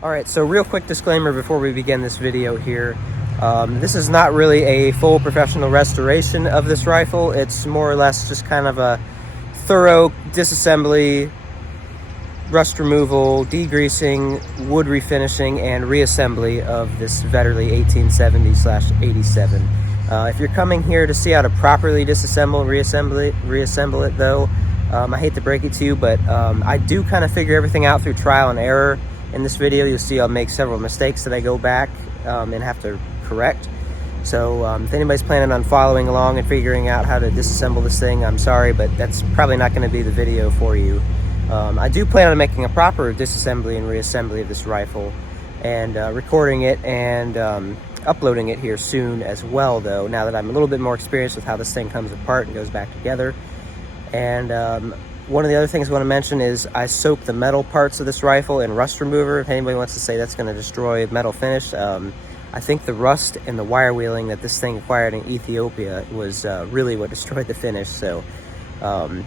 Alright, so real quick disclaimer before we begin this video here. This is not really a full professional restoration of this rifle. It's more or less just kind of a thorough disassembly, rust removal, degreasing, wood refinishing, and reassembly of this Vetterli 1870/87. If you're coming here to see how to properly disassemble and reassemble it though, I hate to break it to you, but I do kind of figure everything out through trial and error. In this video, you'll see I'll make several mistakes that I go back and have to correct. So if anybody's planning on following along and figuring out how to disassemble this thing, I'm sorry, but that's probably not going to be the video for you. I do plan on making a proper disassembly and reassembly of this rifle and recording it and uploading it here soon as well, though, now that I'm a little bit more experienced with how this thing comes apart and goes back together. And one of the other things I want to mention is I soak the metal parts of this rifle in rust remover. If anybody wants to say that's going to destroy metal finish, I think the rust and the wire wheeling that this thing acquired in Ethiopia was really what destroyed the finish. So don't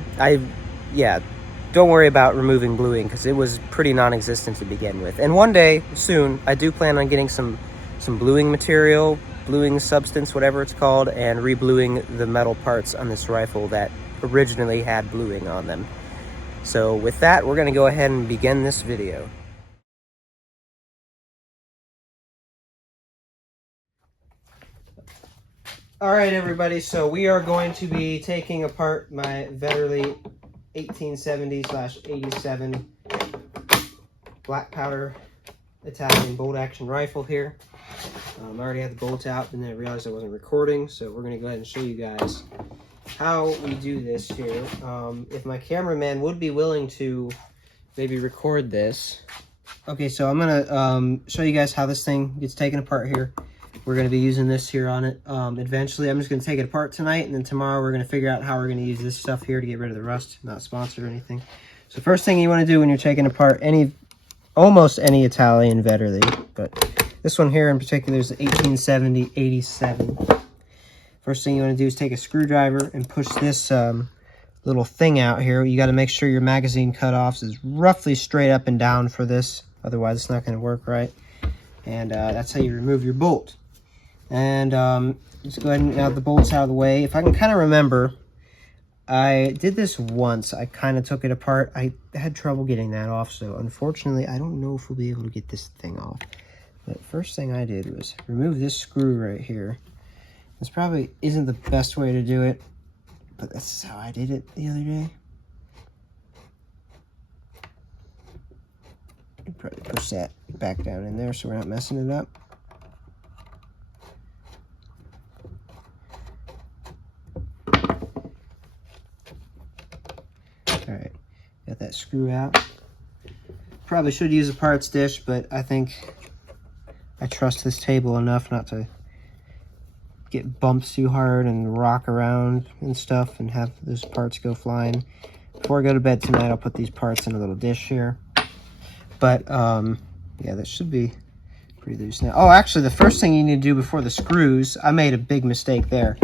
worry about removing bluing because it was pretty non-existent to begin with. And one day, soon, I do plan on getting some bluing material, bluing substance, whatever it's called, and re-bluing the metal parts on this rifle that originally had bluing on them. So with that, we're going to go ahead and begin this video. Alright everybody, so we are going to be taking apart my Vetterli 1870/87 black powder Italian bolt action rifle here. I already had the bolts out and then I realized I wasn't recording, so we're going to go ahead and show you guys how we do this here. If my cameraman would be willing to maybe record this. Okay, so I'm gonna show you guys how this thing gets taken apart here. We're gonna be using this here on it. Eventually, I'm just gonna take it apart tonight, and then tomorrow we're gonna figure out how we're gonna use this stuff here to get rid of the rust. Not sponsored or anything. So first thing you want to do when you're taking apart almost any Italian Vetterli, but this one here in particular is the 1870/87. First thing you want to do is take a screwdriver and push this little thing out here. You got to make sure your magazine cutoffs is roughly straight up and down for this. Otherwise, it's not going to work right. And that's how you remove your bolt. And let's go ahead and have the bolts out of the way. If I can kind of remember, I did this once. I kind of took it apart. I had trouble getting that off. So unfortunately, I don't know if we'll be able to get this thing off. But first thing I did was remove this screw right here. This probably isn't the best way to do it, but that's how I did it the other day. I'd probably push that back down in there so we're not messing it up. Alright, got that screw out. Probably should use a parts dish, but I think I trust this table enough not to get bumped too hard and rock around and stuff and have those parts go flying. Before I go to bed tonight, I'll put these parts in a little dish here. But yeah, that should be pretty loose now. Oh, actually, the first thing you need to do before the screws, I made a big mistake there,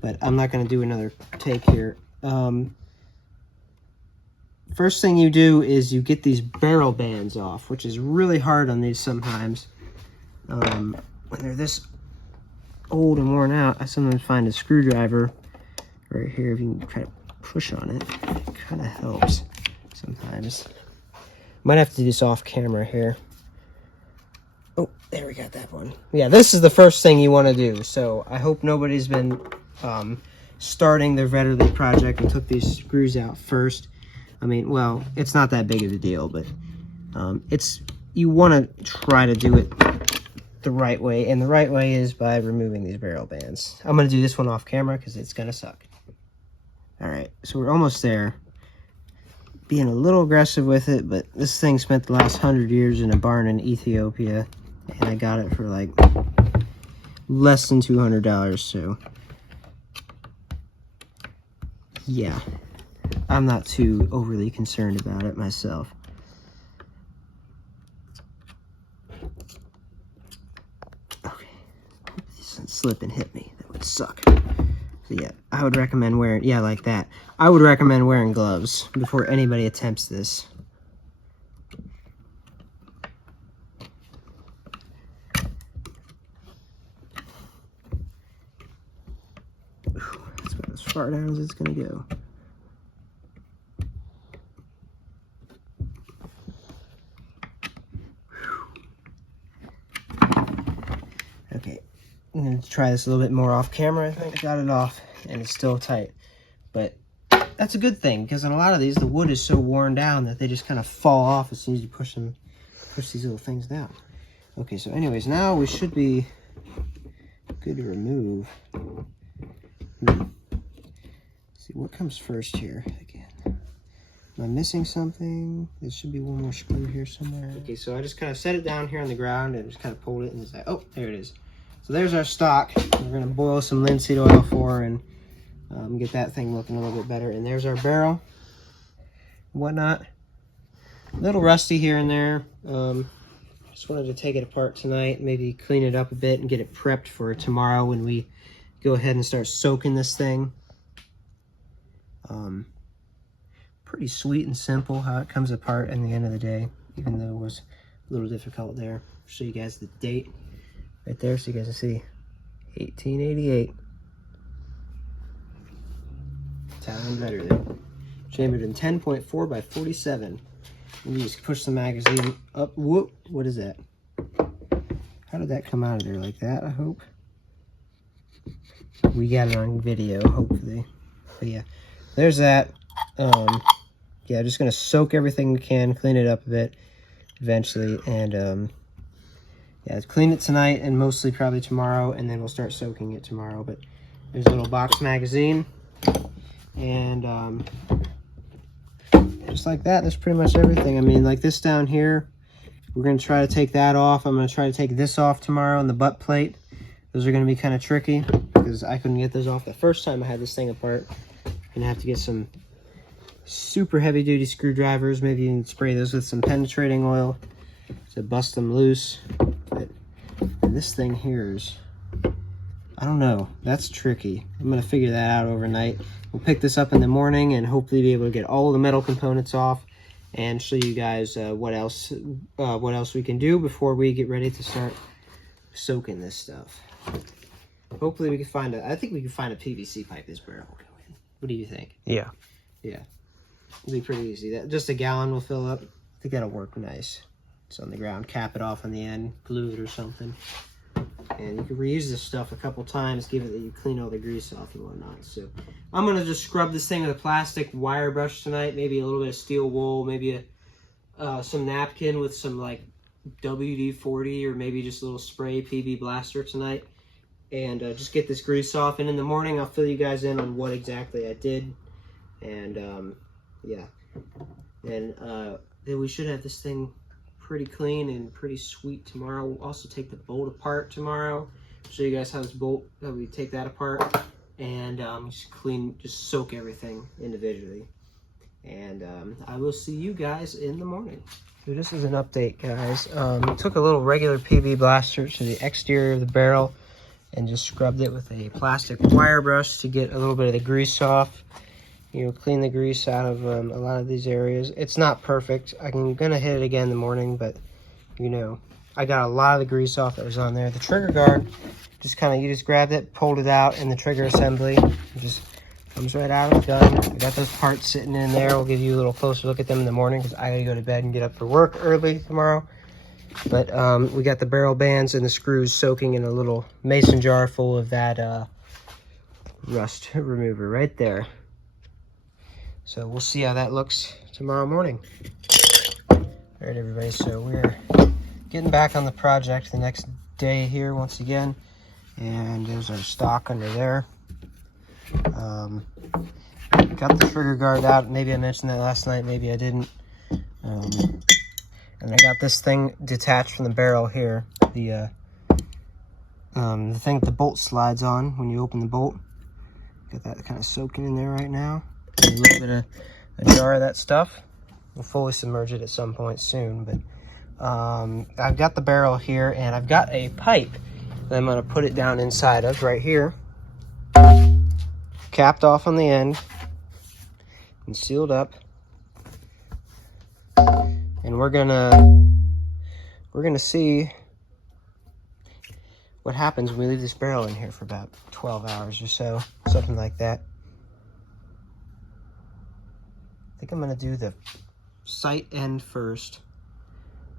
but I'm not going to do another take here. First thing you do is you get these barrel bands off, which is really hard on these sometimes. When they're this old and worn out, I sometimes find a screwdriver right here. If you can try to push on it, it kind of helps sometimes. Might have to do this off camera here. Oh, there we got that one. Yeah, this is the first thing you want to do. So I hope nobody's been starting their Vetterli project and took these screws out first. I mean, well, it's not that big of a deal, but you want to try to do it the right way, and the right way is by removing these barrel bands. I'm going to do this one off camera because it's going to suck. Alright, so we're almost there. Being a little aggressive with it, but this thing spent the last 100 years in a barn in Ethiopia, and I got it for like less than $200, so yeah, I'm not too overly concerned about it myself. Slip and hit me. That would suck. So yeah, I would recommend wearing, yeah, like that. I would recommend wearing gloves before anybody attempts this. far down as it's gonna go. Okay, I'm gonna try this a little bit more off camera. I think I got it off, and it's still tight. But that's a good thing, because on a lot of these, the wood is so worn down that they just kind of fall off as soon as you push these little things down. Okay, so anyways, now we should be good to remove. Let's see, what comes first here again? Am I missing something? There should be one more screw here somewhere. Okay, so I just kind of set it down here on the ground and just kind of pulled it, and it's like, oh, there it is. So there's our stock. We're gonna boil some linseed oil for and get that thing looking a little bit better. And there's our barrel, whatnot. A little rusty here and there. Just wanted to take it apart tonight, maybe clean it up a bit and get it prepped for tomorrow when we go ahead and start soaking this thing. Pretty sweet and simple how it comes apart in the end of the day, even though it was a little difficult there. I'll show you guys the date right there so you guys can see. 1888. Italian Vetterli. Chambered in 10.4 by 47. And you just push the magazine up. Whoop! What is that? How did that come out of there like that? I hope. We got it on video, hopefully. But yeah, there's that. Yeah, just gonna soak everything we can, clean it up a bit eventually, and yeah, clean it tonight and mostly probably tomorrow, and then we'll start soaking it tomorrow. But there's a little box magazine, and just like that, that's pretty much everything. I mean, like this down here, we're gonna try to take that off. I'm gonna try to take this off tomorrow, and the butt plate. Those are gonna be kind of tricky because I couldn't get those off the first time I had this thing apart. Gonna have to get some super heavy duty screwdrivers. Maybe you can spray those with some penetrating oil to bust them loose. But this thing here is, I don't know, that's tricky. I'm gonna figure that out overnight. We'll pick this up in the morning and hopefully be able to get all the metal components off and show you guys what else we can do before we get ready to start soaking this stuff. Hopefully we can find I think we can find a PVC pipe this barrel will go in. What do you think? Yeah. Yeah. It'll be pretty easy. That just a gallon will fill up. I think that'll work nice. It's on the ground. Cap it off on the end, glue it or something. And you can reuse this stuff a couple times, give it that you clean all the grease off and whatnot. So I'm gonna just scrub this thing with a plastic wire brush tonight. Maybe a little bit of steel wool, maybe some napkin with some like WD-40 or maybe just a little spray PB blaster tonight. And just get this grease off. And in the morning, I'll fill you guys in on what exactly I did. And yeah, and then we should have this thing pretty clean and pretty sweet tomorrow. We'll also take the bolt apart tomorrow. Show you guys how this bolt, how we take that apart, and just soak everything individually. And I will see you guys in the morning. So this is an update, guys. Took a little regular PB blaster to the exterior of the barrel and just scrubbed it with a plastic wire brush to get a little bit of the grease off. You know, clean the grease out of a lot of these areas. It's not perfect. I'm gonna hit it again in the morning, but you know, I got a lot of the grease off that was on there. The trigger guard, you just grabbed it, pulled it out, and the trigger assembly just comes right out of the gun. I got those parts sitting in there. We'll give you a little closer look at them in the morning because I gotta go to bed and get up for work early tomorrow. But we got the barrel bands and the screws soaking in a little mason jar full of that rust remover right there. So we'll see how that looks tomorrow morning. All right, everybody, so we're getting back on the project the next day here once again. And there's our stock under there. Got the trigger guard out. Maybe I mentioned that last night, maybe I didn't. And I got this thing detached from the barrel here. The thing that the bolt slides on when you open the bolt. Got that kind of soaking in there right now. A little bit of a jar of that stuff. We'll fully submerge it at some point soon, but I've got the barrel here and I've got a pipe that I'm going to put it down inside of right here, capped off on the end and sealed up. And we're gonna see what happens when we leave this barrel in here for about 12 hours or so, something like that. think I'm gonna do the sight end first.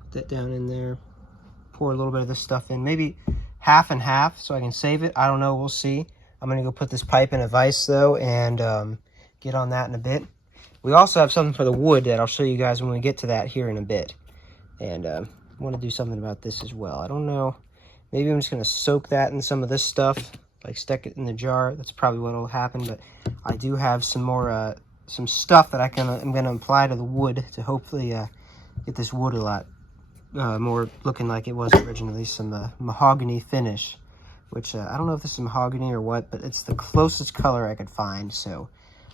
Put that down in there. Pour a little bit of this stuff in, maybe half and half, so I can save it. I don't know, we'll see. I'm gonna go put this pipe in a vise though, and get on that in a bit. We also have something for the wood that I'll show you guys when we get to that here in a bit. And I want to do something about this as well. I don't know, maybe I'm just gonna soak that in some of this stuff, like stick it in the jar. That's probably what will happen, but I do have some more some stuff that I'm gonna apply to the wood to hopefully get this wood a lot more looking like it was originally, some mahogany finish, which I don't know if this is mahogany or what, but it's the closest color I could find, so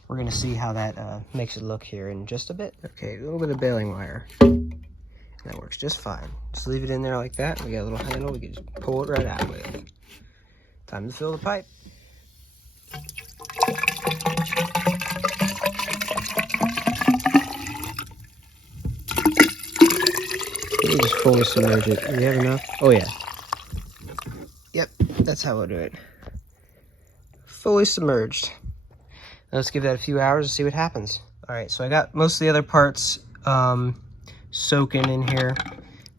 we're gonna see how that makes it look here in just a bit. Okay, a little bit of baling wire. That works just fine. Just leave it in there like that. We got a little handle, we can just pull it right out with. Time to fill the pipe. Let me just fully submerge it. Do we have enough? Oh yeah. Yep, that's how we'll do it. Fully submerged. Now let's give that a few hours and see what happens. All right, so I got most of the other parts soaking in here.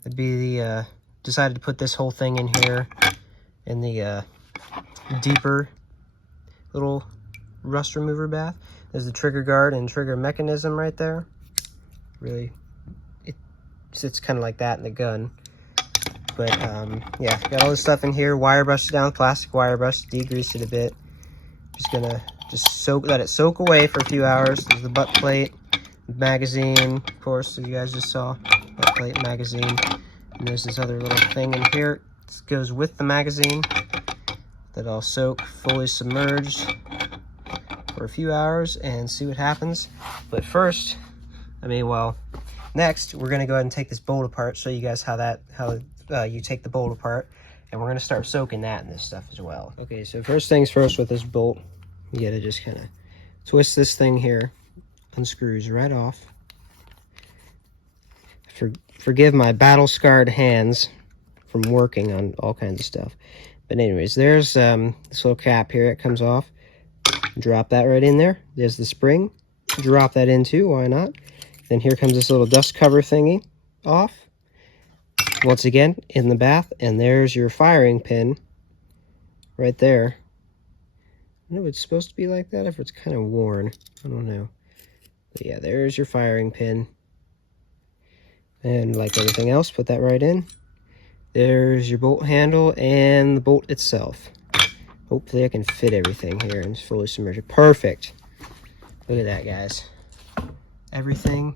That'd be the, decided to put this whole thing in here in the deeper little rust remover bath. There's the trigger guard and trigger mechanism right there. Really, it sits kind of like that in the gun. But yeah, got all this stuff in here. Wire brushed it down with plastic wire brush, degreased it a bit. Just gonna let it soak away for a few hours. There's the butt plate, magazine, of course, as you guys just saw. Butt plate, magazine. And there's this other little thing in here. This goes with the magazine. That I'll soak fully submerged for a few hours and see what happens. But first, next we're gonna go ahead and take this bolt apart, show you guys how you take the bolt apart, and we're gonna start soaking that in this stuff as well. Okay, so first things first with this bolt, you gotta just kind of twist this thing here, unscrews right off. Forgive my battle-scarred hands from working on all kinds of stuff. But anyways, there's this little cap here. It comes off. Drop that right in there. There's the spring. Drop that in too. Why not? Then here comes this little dust cover thingy off. Once again, in the bath. And there's your firing pin right there. I know it's supposed to be like that if it's kind of worn. I don't know. But yeah, there's your firing pin. And like everything else, put that right in. There's your bolt handle and the bolt itself. Hopefully I can fit everything here and fully submerge it. Perfect. Look at that, guys. Everything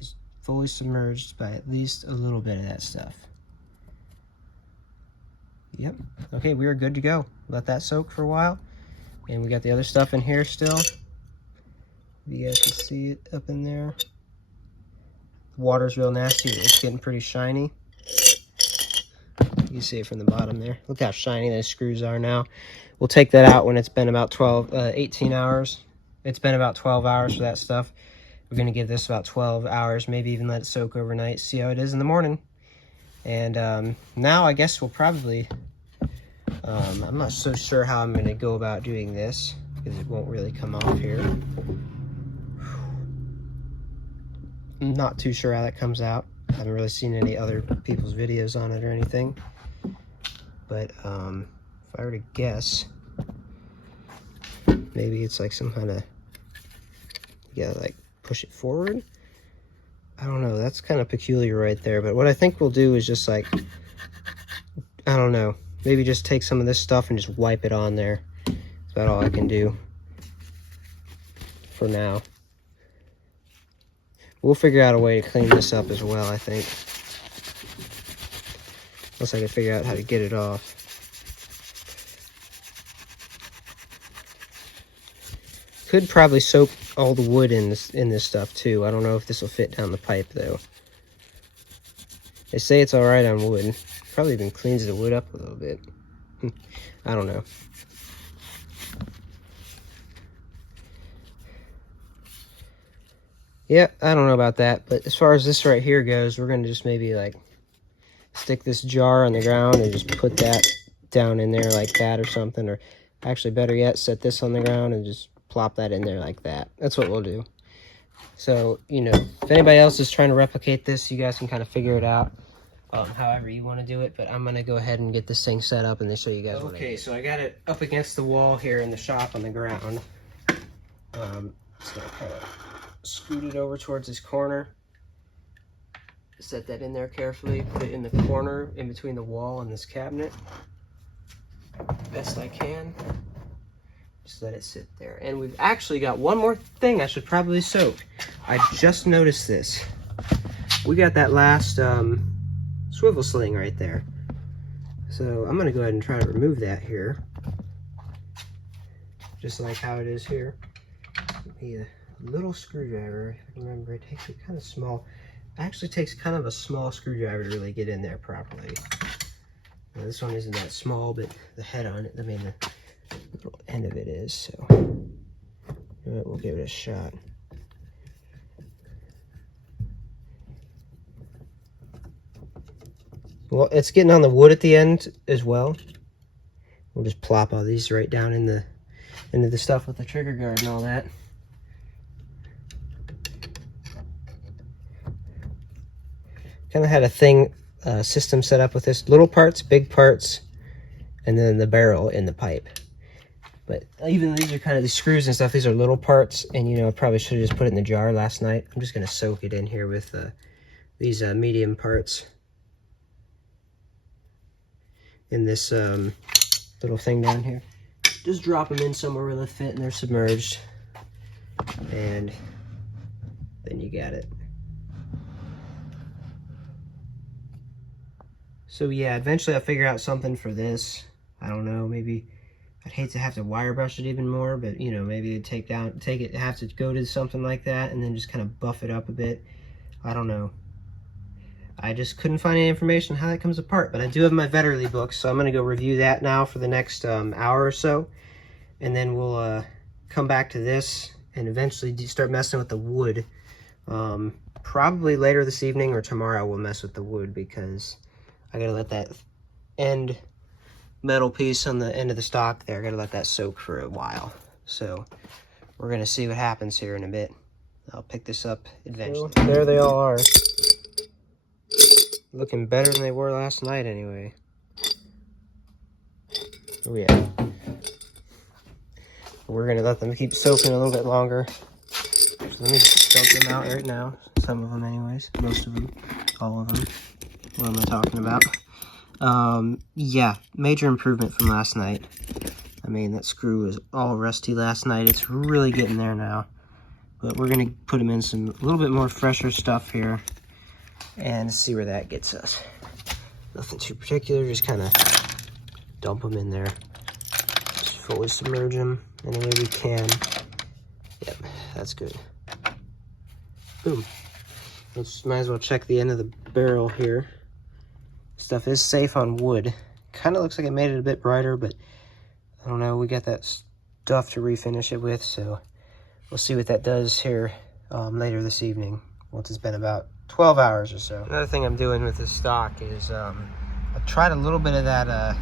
is fully submerged by at least a little bit of that stuff. Yep. Okay, we are good to go. Let that soak for a while. And we got the other stuff in here still. You guys can see it up in there. The water's real nasty. It's getting pretty shiny. You can see it from the bottom there. Look how shiny those screws are now. We'll take that out when it's been about 18 hours. It's been about 12 hours for that stuff. We're going to give this about 12 hours, maybe even let it soak overnight, see how it is in the morning. And now I guess we'll probably, I'm not so sure how I'm going to go about doing this, because it won't really come off here. I'm not too sure how that comes out. I haven't really seen any other people's videos on it or anything. But if I were to guess, maybe it's like some kind of, you gotta like push it forward. I don't know, that's kind of peculiar right there. But what I think we'll do is just like, I don't know, maybe just take some of this stuff and just wipe it on there. That's about all I can do for now. We'll figure out a way to clean this up as well, I think. Unless I can figure out how to get it off. Could probably soak all the wood in this stuff too. I don't know if this will fit down the pipe though. They say it's alright on wood. Probably even cleans the wood up a little bit. I don't know. Yeah, I don't know about that, but as far as this right here goes, we're gonna just maybe like stick this jar on the ground and just put that down in there like that or something, or actually better yet, set this on the ground and just plop that in there like that. That's what we'll do. So, you know, if anybody else is trying to replicate this, you guys can kind of figure it out however you want to do it. But I'm going to go ahead and get this thing set up and then show you guys. Okay, so I got it up against the wall here in the shop on the ground. Just going to kind of scoot it over towards this corner. Set that in there carefully. Put it in the corner in between the wall and this cabinet. Best I can. Just let it sit there. And we've actually got one more thing I should probably soak. I just noticed this. We got that last swivel sling right there. So I'm going to go ahead and try to remove that here. Just like how it is here. Maybe a little screwdriver. If I can remember, it takes a kind of small. Actually takes kind of a small screwdriver to really get in there properly. Now, this one isn't that small, but the head on it, I mean the little end of it is, so we'll give it a shot. Well, it's getting on the wood at the end as well. We'll just plop all these right down into the stuff with the trigger guard and all that. Kind of had a system set up with this: little parts, big parts, and then the barrel in the pipe. But even though these are kind of the screws and stuff, these are little parts, and you know, I probably should have just put it in the jar last night. I'm just going to soak it in here with these medium parts in this little thing down here. Just drop them in somewhere where they fit and they're submerged, and then you got it. So yeah, eventually I'll figure out something for this. I don't know, maybe I'd hate to have to wire brush it even more, but you know, maybe have to go to something like that and then just kind of buff it up a bit. I don't know. I just couldn't find any information on how that comes apart, but I do have my Vetterli book, so I'm going to go review that now for the next hour or so, and then we'll come back to this and eventually start messing with the wood. Probably later this evening or tomorrow we'll mess with the wood, because I gotta let that end metal piece on the end of the stock there, I gotta let that soak for a while. So we're gonna see what happens here in a bit. I'll pick this up eventually. So, there they all are. Looking better than they were last night anyway. Oh yeah. We're gonna let them keep soaking a little bit longer. So let me dump them out right now. Some of them anyways. Most of them. All of them. What am I talking about? Yeah, major improvement from last night. I mean, that screw was all rusty last night. It's really getting there now. But we're going to put them in a little bit more fresher stuff here and see where that gets us. Nothing too particular, just kind of dump them in there. Just fully submerge them any way we can. Yep, that's good. Boom. Let's might as well check the end of the barrel here. Stuff is safe on wood. Kind of looks like it made it a bit brighter, but I don't know. We got that stuff to refinish it with, so we'll see what that does here later this evening, once it's been about 12 hours or so. Another thing I'm doing with this stock is I tried a little bit of that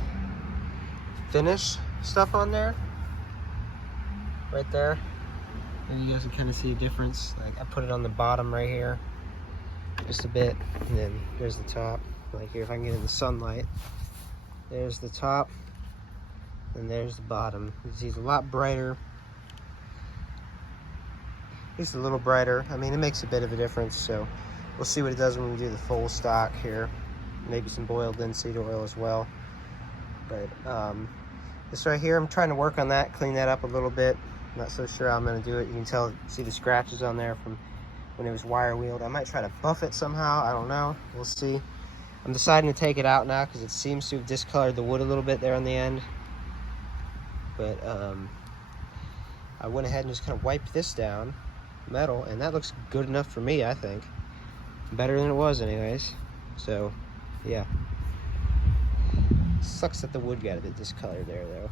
finish stuff on there, right there. And you guys can kind of see a difference. Like, I put it on the bottom right here, just a bit, and then there's the top. Like here, if I can get in the sunlight, there's the top, and there's the bottom. You see it's a lot brighter. At least a little brighter. I mean, it makes a bit of a difference, so we'll see what it does when we do the full stock here. Maybe some boiled linseed oil as well. But this right here, I'm trying to work on that, clean that up a little bit. I'm not so sure how I'm going to do it. You can see the scratches on there from when it was wire wheeled. I might try to buff it somehow. I don't know. We'll see. I'm deciding to take it out now because it seems to have discolored the wood a little bit there on the end. But I went ahead and just kind of wiped this down, metal, and that looks good enough for me, I think. Better than it was anyways. So, yeah. Sucks that the wood got a bit discolored there, though.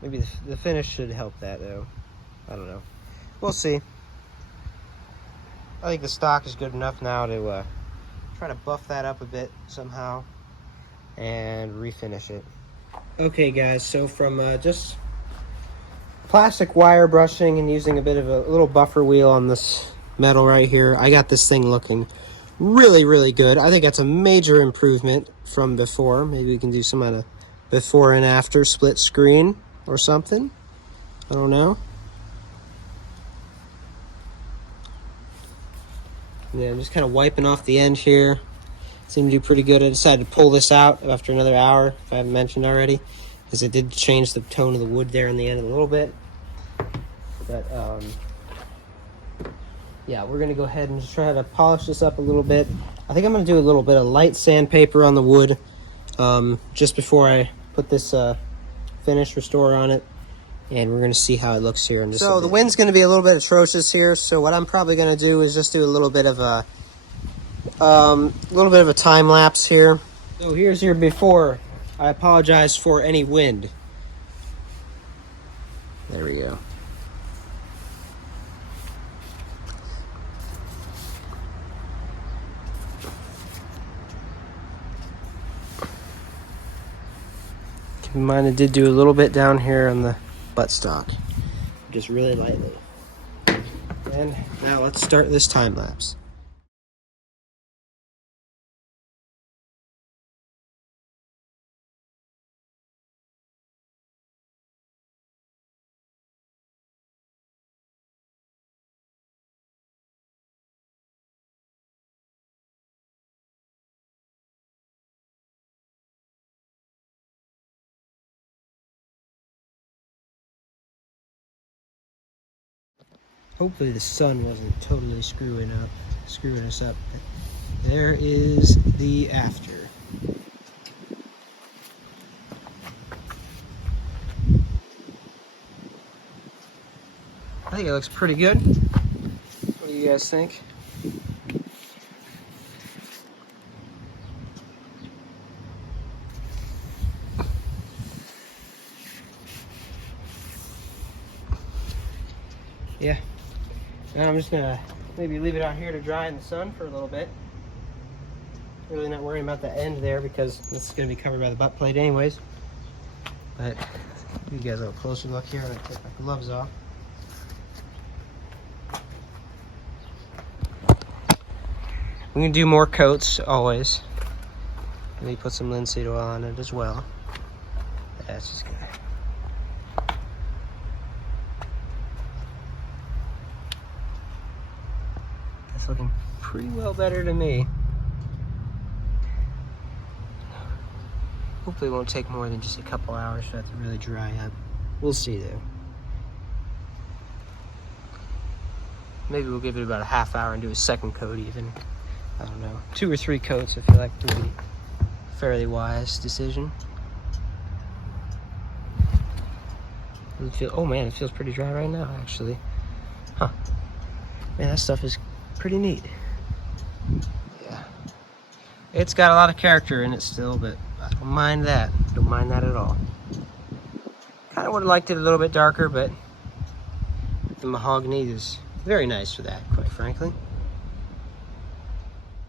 Maybe the finish should help that, though. I don't know. We'll see. I think the stock is good enough now to try to buff that up a bit somehow and refinish it. Okay guys, so from just plastic wire brushing and using a bit of a little buffer wheel on this metal right here. I got this thing looking really, really good. I think that's a major improvement from before. Maybe we can do some kind of before and after split screen or something. I don't know. Yeah, I'm just kind of wiping off the end here. Seemed to do pretty good. I decided to pull this out after another hour, if I haven't mentioned already, because it did change the tone of the wood there in the end a little bit. But yeah, we're gonna go ahead and just try to polish this up a little bit. I think I'm gonna do a little bit of light sandpaper on the wood just before I put this finish restore on it, and we're gonna see how it looks here in just a bit. The wind's gonna be a little bit atrocious here, so what I'm probably gonna do is just do a little bit of a time lapse here. So here's your before. I apologize for any wind. There we go. Keep in mind I did do a little bit down here on the buttstock, just really lightly. And now let's start this time lapse. Hopefully the sun wasn't totally screwing us up. There is the after. I think it looks pretty good. What do you guys think? Yeah. Now I'm just gonna maybe leave it out here to dry in the sun for a little bit. Really not worrying about the end there because this is gonna be covered by the butt plate anyways. But give you guys a little closer look here when I take my gloves off. We can do more coats always. Maybe put some linseed oil on it as well. That's just good. That's looking pretty well better to me. Hopefully it won't take more than just a couple hours for that to really dry up. We'll see though. Maybe we'll give it about a half hour and do a second coat even. I don't know. 2 or 3 coats I feel like would be a fairly wise decision. Oh man, it feels pretty dry right now actually. Huh. Man, that stuff is pretty neat. Yeah. It's got a lot of character in it still, but I don't mind that. Don't mind that at all. Kind of would have liked it a little bit darker, but the mahogany is very nice for that, quite frankly.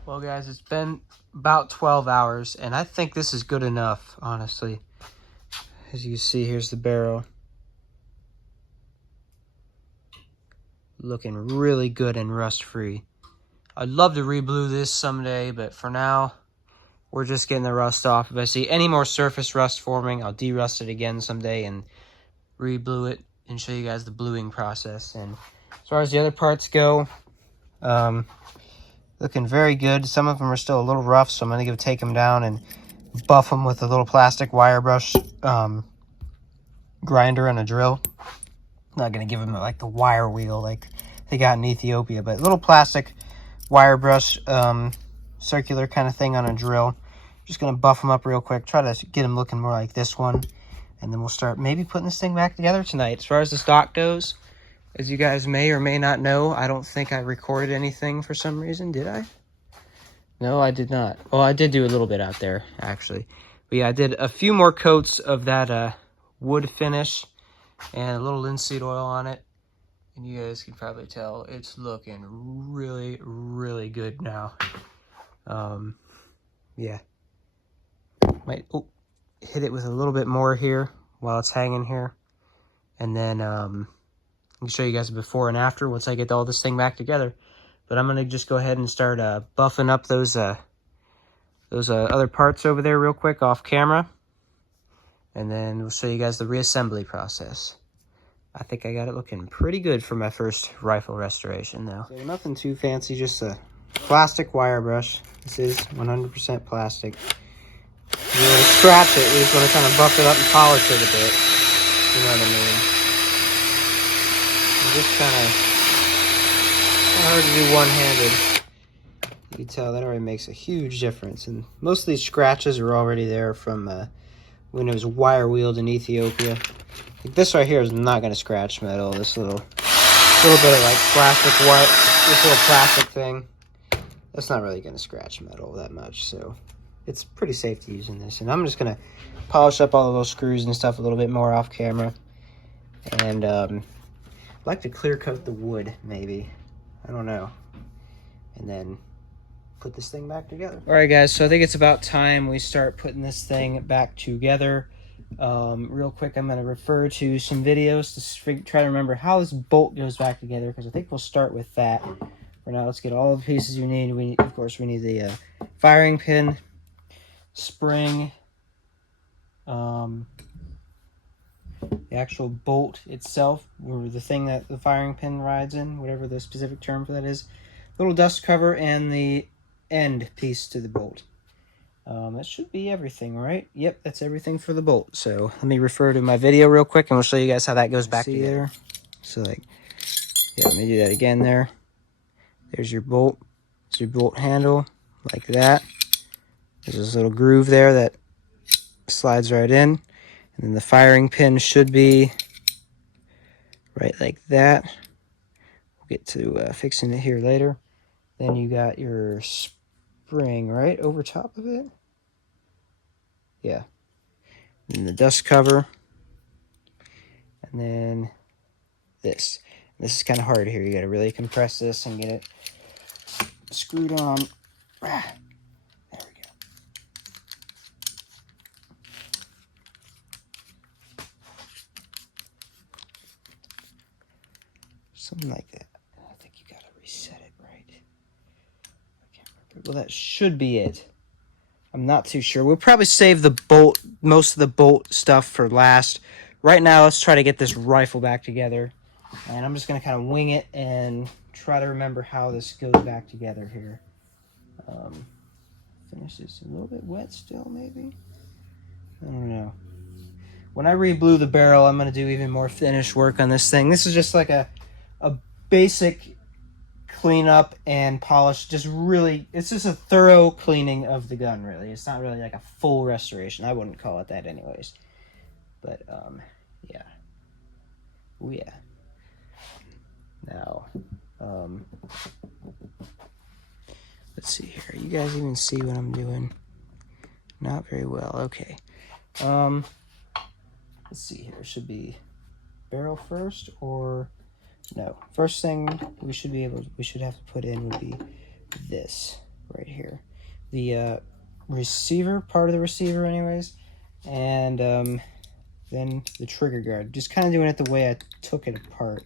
Well guys, it's been about 12 hours, and I think this is good enough, honestly. As you can see, here's the barrel. Looking really good and rust-free. I'd love to re-blue this someday, but for now, we're just getting the rust off. If I see any more surface rust forming, I'll de-rust it again someday and re-blue it and show you guys the bluing process. And as far as the other parts go, looking very good. Some of them are still a little rough, so I'm going to take them down and buff them with a little plastic wire brush grinder and a drill. Not going to give them like the wire wheel like they got in Ethiopia, but a little plastic wire brush circular kind of thing on a drill. Just going to buff them up real quick, try to get them looking more like this one, and then we'll start maybe putting this thing back together tonight. As far as the stock goes, as you guys may or may not know, I don't think I recorded anything for some reason. Did I? No, I did not. Well, I did do a little bit out there, actually. But yeah, I did a few more coats of that wood finish and a little linseed oil on it. And you guys can probably tell it's looking really, really good now. Yeah. Might hit it with a little bit more here while it's hanging here. And then I can show you guys before and after once I get all this thing back together. But I'm gonna just go ahead and start buffing up those other parts over there real quick off camera, and then we'll show you guys the reassembly process. I think I got it looking pretty good for my first rifle restoration though. So nothing too fancy, just a plastic wire brush. This is 100% plastic. You want to scratch it, you just want to kind of buff it up and polish it a bit. You know what I mean? It's just kind of hard to do one-handed. You can tell that already makes a huge difference. And most of these scratches are already there from when it was wire wheeled in Ethiopia. Like this right here is not going to scratch metal. This little bit of like plastic white, this little plastic thing, that's not really going to scratch metal that much. So it's pretty safe to use in this. And I'm just going to polish up all the little screws and stuff a little bit more off camera. And I'd like to clear coat the wood, maybe. I don't know. And then put this thing back together. All right, guys, so I think it's about time we start putting this thing back together. Real quick, I'm going to refer to some videos to try to remember how this bolt goes back together, because I think we'll start with that. For now, let's get all the pieces you need. Of course, we need the firing pin, spring, the actual bolt itself, or the thing that the firing pin rides in, whatever the specific term for that is, little dust cover, and the end piece to the bolt. That should be everything, right? Yep, that's everything for the bolt. So let me refer to my video real quick, and we'll show you guys how that goes back together. There. So like, yeah, let me do that again there. There's your bolt. It's your bolt handle, like that. There's this little groove there that slides right in. And then the firing pin should be right like that. We'll get to fixing it here later. Then you got your spring right over top of it. Yeah. And the dust cover. And then this. This is kind of hard here. You got to really compress this and get it screwed on. There we go. Something like that. I think you got to reset it right. I can't remember. Well, that should be it. I'm not too sure. We'll probably save the bolt, most of the bolt stuff for last. Right now, let's try to get this rifle back together. And I'm just going to kind of wing it and try to remember how this goes back together here. Finish this a little bit wet still, maybe? I don't know. When I re-blue the barrel, I'm going to do even more finish work on this thing. This is just like a basic clean up and polish. Just really, it's just a thorough cleaning of the gun, really. It's not really like a full restoration. I wouldn't call it that anyways. But, yeah. Oh, yeah. Now, let's see here. You guys even see what I'm doing? Not very well. Okay. Let's see here. Should be barrel first, or no? First thing we should have to put in would be this right here, the receiver, part of the receiver, anyways, and then the trigger guard. Just kind of doing it the way I took it apart.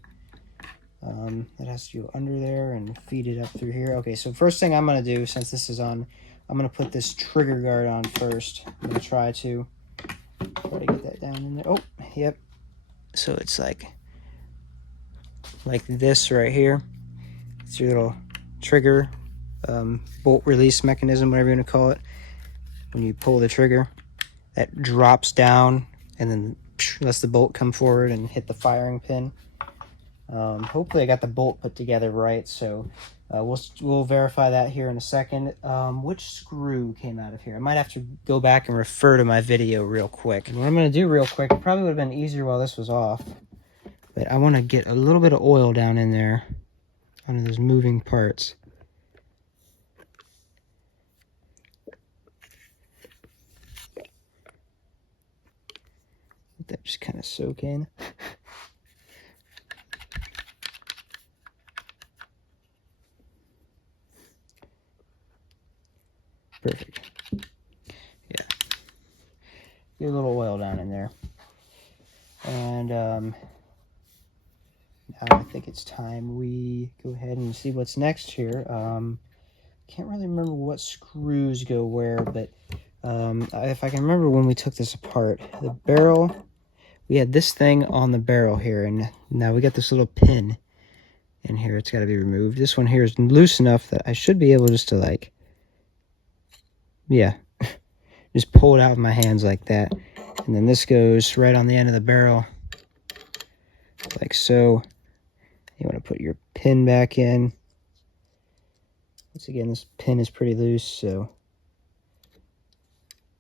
That has to go under there and feed it up through here. Okay, so first thing I'm going to do, since this is on, I'm going to put this trigger guard on first. I'm going to try to get that down in there. Oh, yep. So it's like this right here. It's your little trigger, bolt release mechanism, whatever you want to call it. When you pull the trigger, that drops down and then lets the bolt come forward and hit the firing pin. Hopefully I got the bolt put together right, so we'll verify that here in a second. Which screw came out of here? I might have to go back and refer to my video real quick. And what I'm going to do real quick, it probably would have been easier while this was off, but I want to get a little bit of oil down in there on those moving parts. Let that just kind of soak in. Perfect. Yeah. Get a little oil down in there. And now I think it's time we go ahead and see what's next here. Can't really remember what screws go where, but if I can remember when we took this apart, the barrel, we had this thing on the barrel here, and now we got this little pin in here. It's got to be removed. This one here is loose enough that I should be able just to, like, yeah, just pull it out with my hands like that. And then this goes right on the end of the barrel, like so. You want to put your pin back in. Once again, this pin is pretty loose, so.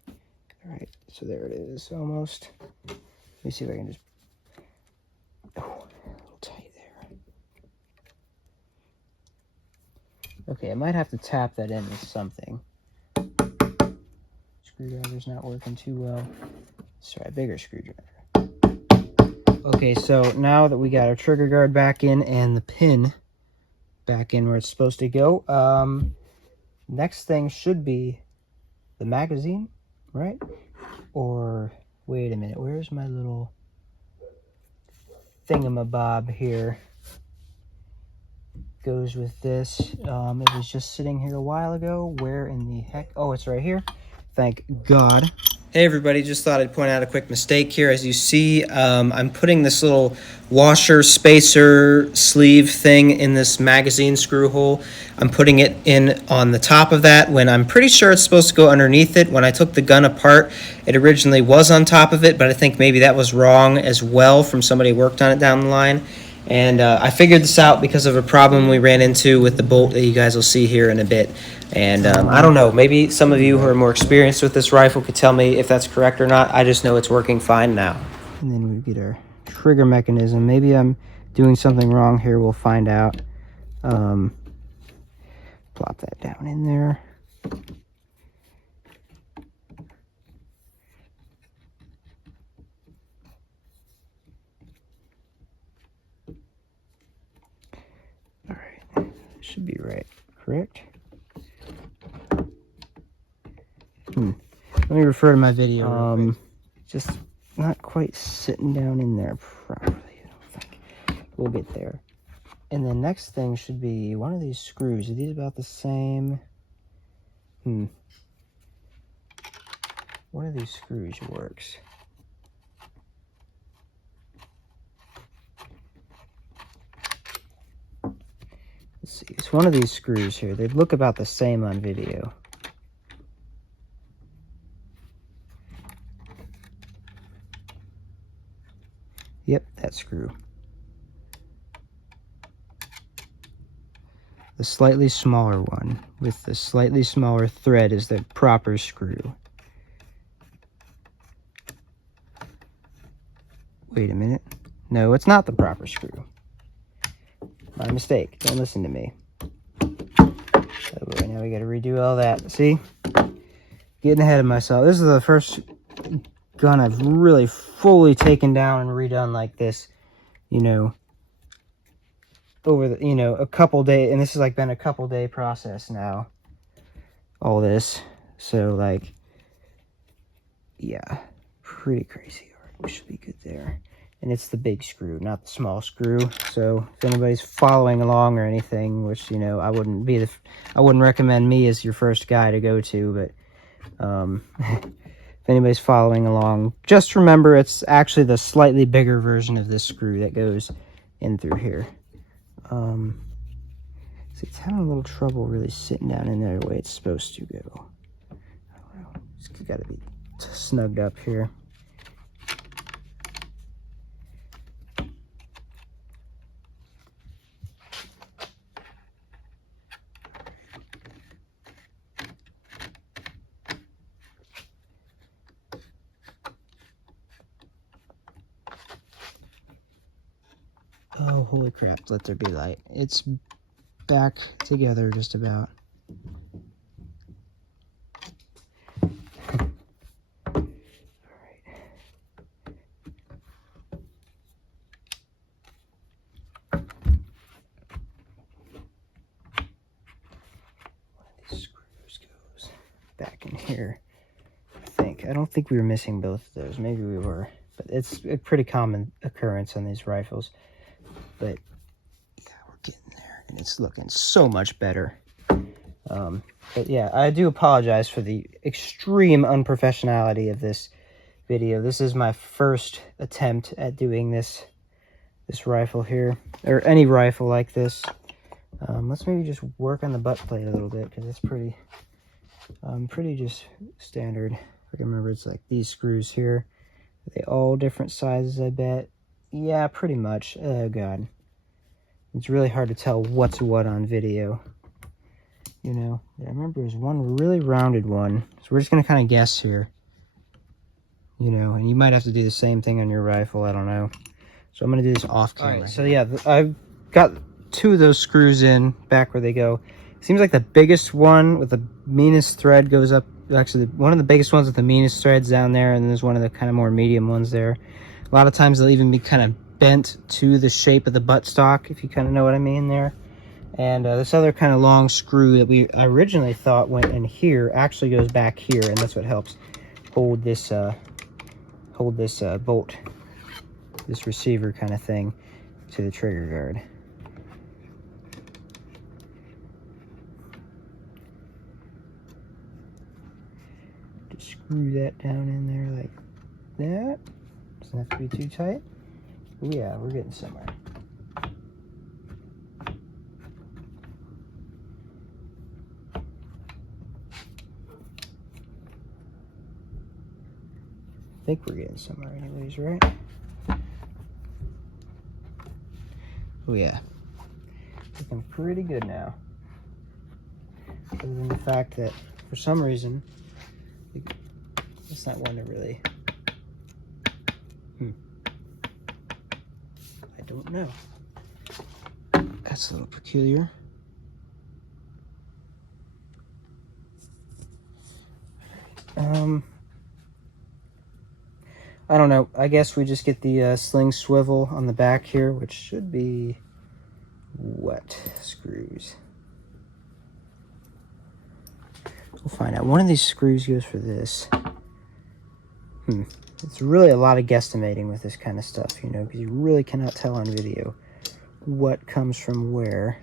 All right, so there it is, almost. Let me see if I can just, oh, a little tight there. Okay, I might have to tap that in with something. Screwdriver's not working too well. Let's try a bigger screwdriver. Okay, so now that we got our trigger guard back in and the pin back in where it's supposed to go, next thing should be the magazine, right? Or, wait a minute, where's my little thingamabob here? Goes with this. It was just sitting here a while ago. Where in the heck? Oh, it's right here. Thank God. Hey everybody, just thought I'd point out a quick mistake here. As you see, I'm putting this little washer spacer sleeve thing in this magazine screw hole. I'm putting it in on the top of that when I'm pretty sure it's supposed to go underneath it. When I took the gun apart, it originally was on top of it, but I think maybe that was wrong as well from somebody who worked on it down the line. And I figured this out because of a problem we ran into with the bolt that you guys will see here in a bit. And I don't know, maybe some of you who are more experienced with this rifle could tell me if that's correct or not. I just know it's working fine now. And then we get our trigger mechanism. Maybe I'm doing something wrong here. We'll find out. Plop that down in there. All right, should be right, correct? Let me refer to my video. Just not quite sitting down in there properly, I don't think. We'll get there. And the next thing should be one of these screws. Are these about the same? One of these screws works. Let's see, it's one of these screws here. They look about the same on video. Yep, that screw. The slightly smaller one with the slightly smaller thread is the proper screw. Wait a minute. No, it's not the proper screw. My mistake. Don't listen to me. Oh boy, now we gotta redo all that. See? Getting ahead of myself. This is the first gun I've really fully taken down and redone like this, you know, over the, you know, a couple days, and this has like been a couple day process now, all this. So like, yeah, pretty crazy. All right, we should be good there. And it's the big screw, not the small screw. So if anybody's following along or anything, which, you know, I wouldn't recommend me as your first guy to go to, but if anybody's following along, just remember it's actually the slightly bigger version of this screw that goes in through here. See, it's having a little trouble really sitting down in there the way it's supposed to go. I don't know. It's got to be snugged up here. Oh, holy crap, let there be light. It's back together just about. Back in here, I don't think we were missing both of those. Maybe we were, but it's a pretty common occurrence on these rifles. But and it's looking so much better. But yeah, I do apologize for the extreme unprofessionality of this video. This is my first attempt at doing this rifle here, or any rifle like this. Let's maybe just work on the butt plate a little bit, because it's pretty just standard. If I can remember, it's like these screws here. Are they all different sizes, I bet? Yeah, pretty much. Oh god, it's really hard to tell what's what on video. You know, I remember there's one really rounded one, so we're just gonna kind of guess here. You know, and you might have to do the same thing on your rifle, I don't know. So I'm gonna do this off camera. Alright, so yeah, I've got 2 of those screws in, back where they go. Seems like the biggest one with the meanest thread goes up, actually one of the biggest ones with the meanest threads down there, and then there's one of the kind of more medium ones there. A lot of times they'll even be kind of bent to the shape of the buttstock, if you kind of know what I mean there. And this other kind of long screw that I originally thought went in here actually goes back here, and that's what helps hold this bolt, this receiver kind of thing, to the trigger guard. Just screw that down in there like that. Doesn't have to be too tight. Oh yeah, we're getting somewhere. I think we're getting somewhere anyways, right? Oh yeah, looking pretty good now. Other than the fact that for some reason it's not one to really I don't know. That's a little peculiar. I don't know. I guess we just get the sling swivel on the back here, which should be what screws. We'll find out. One of these screws goes for this. It's really a lot of guesstimating with this kind of stuff, you know, because you really cannot tell on video what comes from where.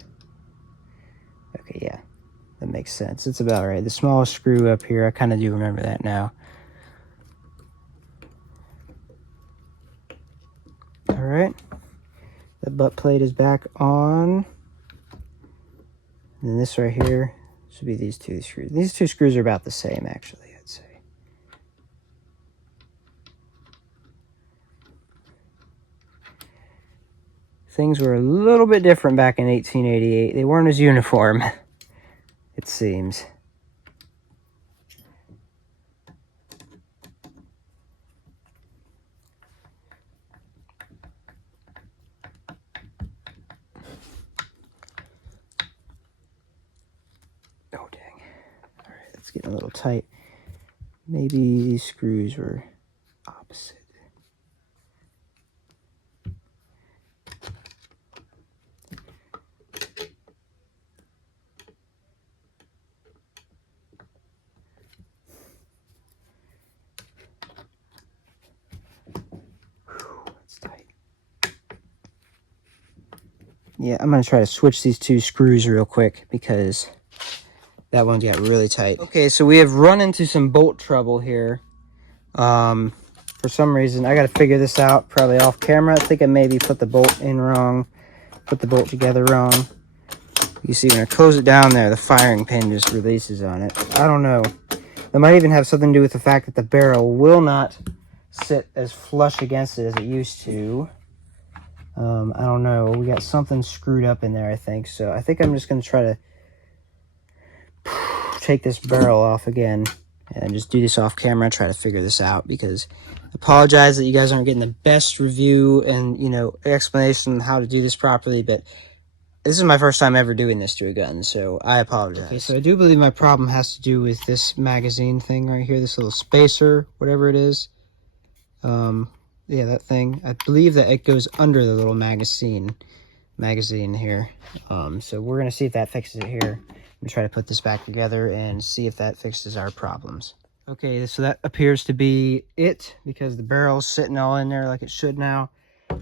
Okay, yeah, that makes sense. It's about right. The smallest screw up here, I kind of do remember that now. All right, the butt plate is back on. And then this right here should be these 2 screws. These 2 screws are about the same, actually, I'd say. Things were a little bit different back in 1888. They weren't as uniform, it seems. Oh, dang. All right, it's getting a little tight. Maybe these screws were opposite. Yeah, I'm going to try to switch these 2 screws real quick because that one got really tight. Okay, so we have run into some bolt trouble here. For some reason, I got to figure this out probably off camera. I think I maybe put the bolt in wrong, put the bolt together wrong. You see when I close it down there, the firing pin just releases on it. I don't know. That might even have something to do with the fact that the barrel will not sit as flush against it as it used to. I don't know. We got something screwed up in there, I think. So I think I'm just going to try to take this barrel off again and just do this off camera and try to figure this out, because I apologize that you guys aren't getting the best review and, you know, explanation on how to do this properly, but this is my first time ever doing this to a gun, so I apologize. Okay, so I do believe my problem has to do with this magazine thing right here, this little spacer, whatever it is. Yeah, that thing. I believe that it goes under the little magazine here. So we're going to see if that fixes it here. I'm going to try to put this back together and see if that fixes our problems. Okay, so that appears to be it, because the barrel's sitting all in there like it should now.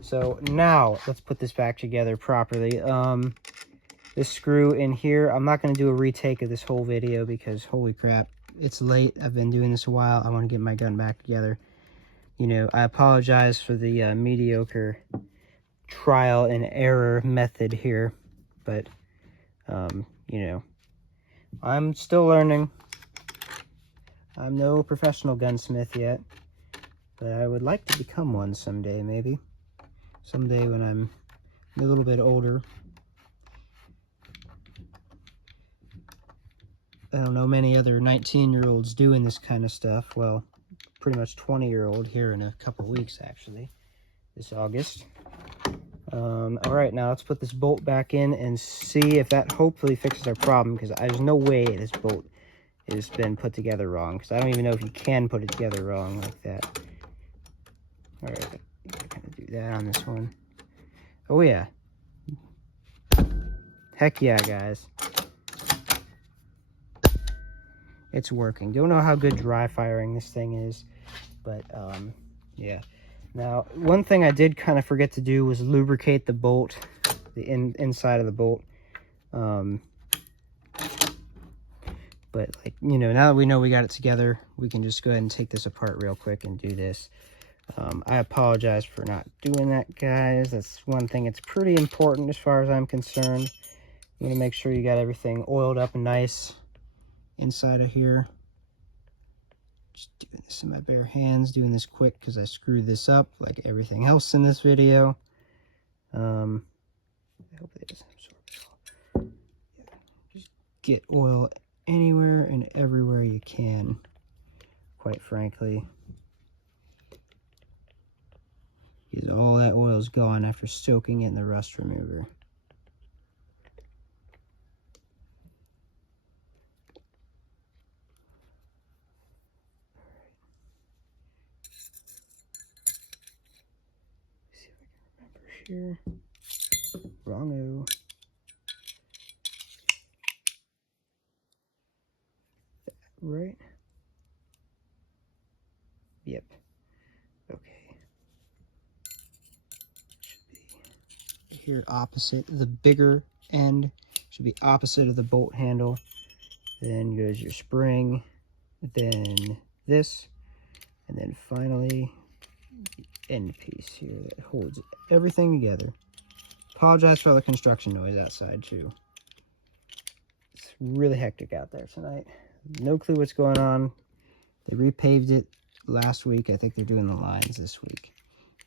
So now let's put this back together properly. this screw in here. I'm not going to do a retake of this whole video because holy crap, it's late. I've been doing this a while. I want to get my gun back together. You know, I apologize for the mediocre trial and error method here, but you know, I'm still learning. I'm no professional gunsmith yet, but I would like to become one someday, maybe. Someday when I'm a little bit older. I don't know many other 19-year-olds doing this kind of stuff. Well, pretty much 20-year-old here in a couple weeks, actually, this August. All right, now let's put this bolt back in and see if that hopefully fixes our problem, because there's no way this bolt has been put together wrong, because I don't even know if you can put it together wrong like that. All right, I'm gonna do that on this one. Oh yeah. Heck yeah, guys. It's working. Don't know how good dry firing this thing is, but yeah. Now, one thing I did kind of forget to do was lubricate the bolt, the inside of the bolt. But, like, you know, now that we know we got it together, we can just go ahead and take this apart real quick and do this. I apologize for not doing that, guys. That's one thing. It's pretty important as far as I'm concerned. You want to make sure you got everything oiled up and nice inside of here. Just doing this in my bare hands, doing this quick because I screwed this up like everything else in this video. I hope it doesn't absorb it all. Yeah. Just get oil anywhere and everywhere you can, quite frankly. Because all that oil is gone after soaking it in the rust remover. Here. Wrong-o. Right? Yep. Okay. Should be here opposite. The bigger end should be opposite of the bolt handle. Then goes your spring. Then this. And then finally the end piece here that holds everything together. Apologize for all the construction noise outside too. It's really hectic out there tonight. No clue what's going on. They repaved it last week. I think they're doing the lines this week.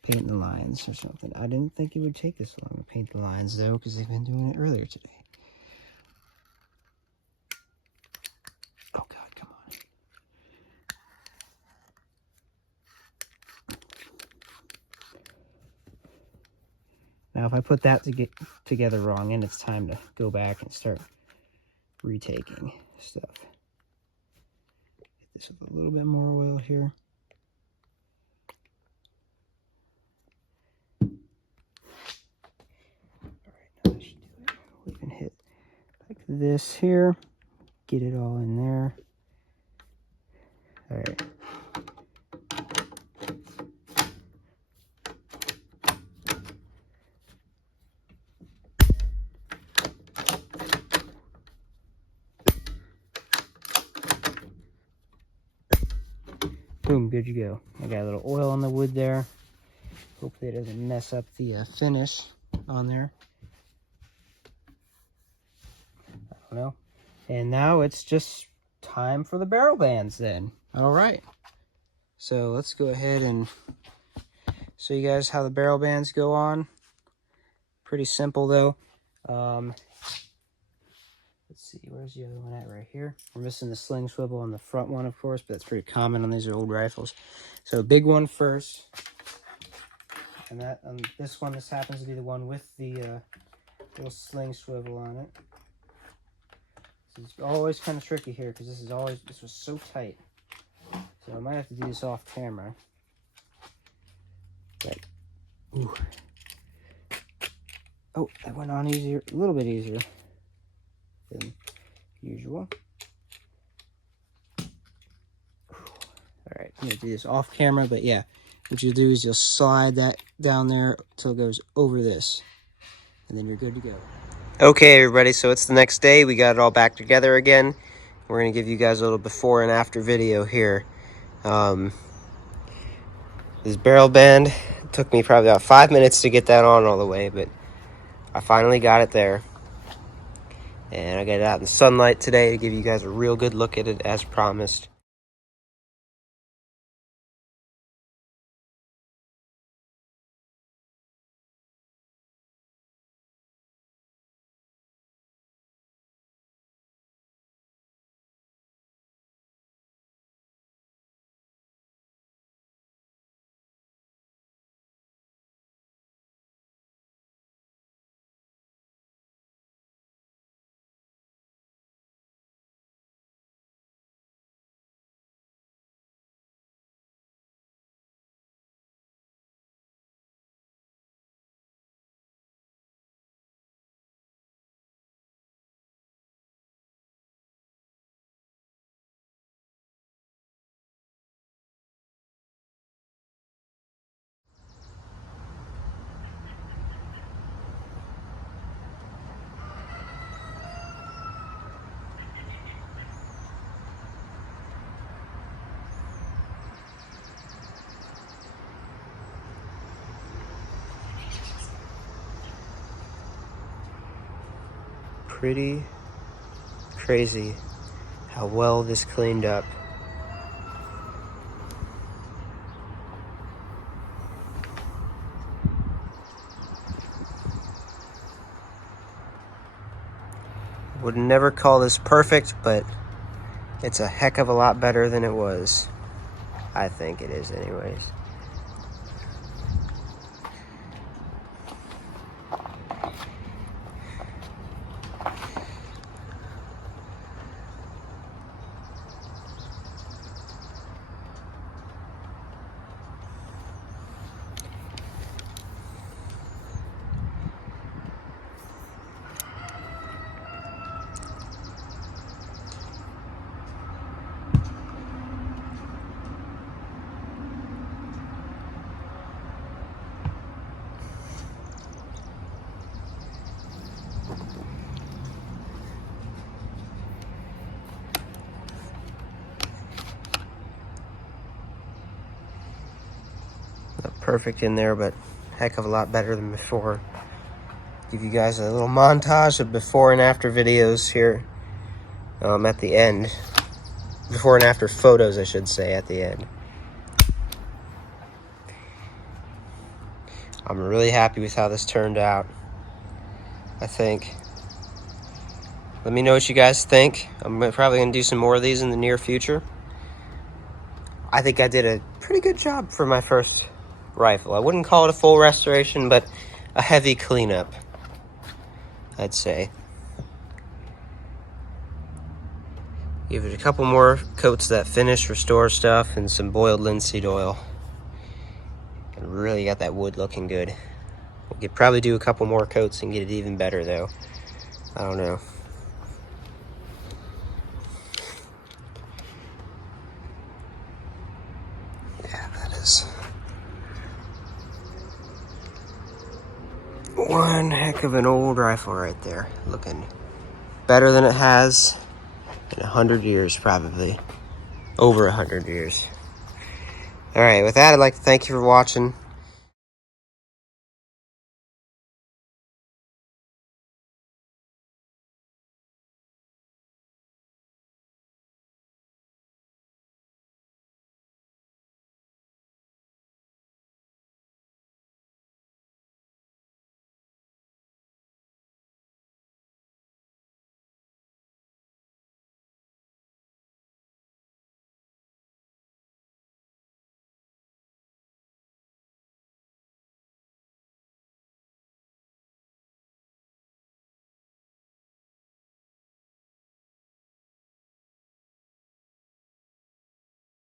Painting the lines or something. I didn't think it would take this long to paint the lines though, because they've been doing it earlier today. Oh God, come on. Now, if I put that to get together wrong, and it's time to go back and start retaking stuff. Get this with a little bit more oil here. All right, now that should do it. We can hit like this here. Get it all in there. All right. Boom, good to go. I got a little oil on the wood there. Hopefully it doesn't mess up the finish on there. I don't know. And now it's just time for the barrel bands then. All right. So let's go ahead and show you guys how the barrel bands go on. Pretty simple though. Let's see, where's the other one at? Right here. We're missing the sling swivel on the front one, of course, but that's pretty common on these old rifles. So a big one first. And that this one, this happens to be the one with the little sling swivel on it. This is always kind of tricky here because this was so tight. So I might have to do this off camera. But, ooh. Oh, that went on easier, a little bit easier than usual. Alright, I'm going to do this off camera, but yeah, what you'll do is you'll slide that down there until it goes over this, and then you're good to go. Okay, everybody, so it's the next day. We got it all back together again. We're going to give you guys a little before and after video here. This barrel bend took me probably about 5 minutes to get that on all the way, but I finally got it there. And I got it out in the sunlight today to give you guys a real good look at it as promised. Pretty crazy how well this cleaned up. Would never call this perfect, but it's a heck of a lot better than it was. I think it is anyways. Not perfect in there, but heck of a lot better than before. Give you guys a little montage of before and after videos here at the end. Before and after photos, I should say, at the end. I'm really happy with how this turned out, I think. Let me know what you guys think. I'm probably going to do some more of these in the near future. I think I did a pretty good job for my first rifle. I wouldn't call it a full restoration, but a heavy cleanup, I'd say. Give it a couple more coats of that finish restore stuff and some boiled linseed oil. And really got that wood looking good. We could probably do a couple more coats and get it even better though. I don't know. Yeah, that is one heck of an old rifle right there. Looking better than it has in 100 years, probably. Over 100 years. Alright, with that, I'd like to thank you for watching.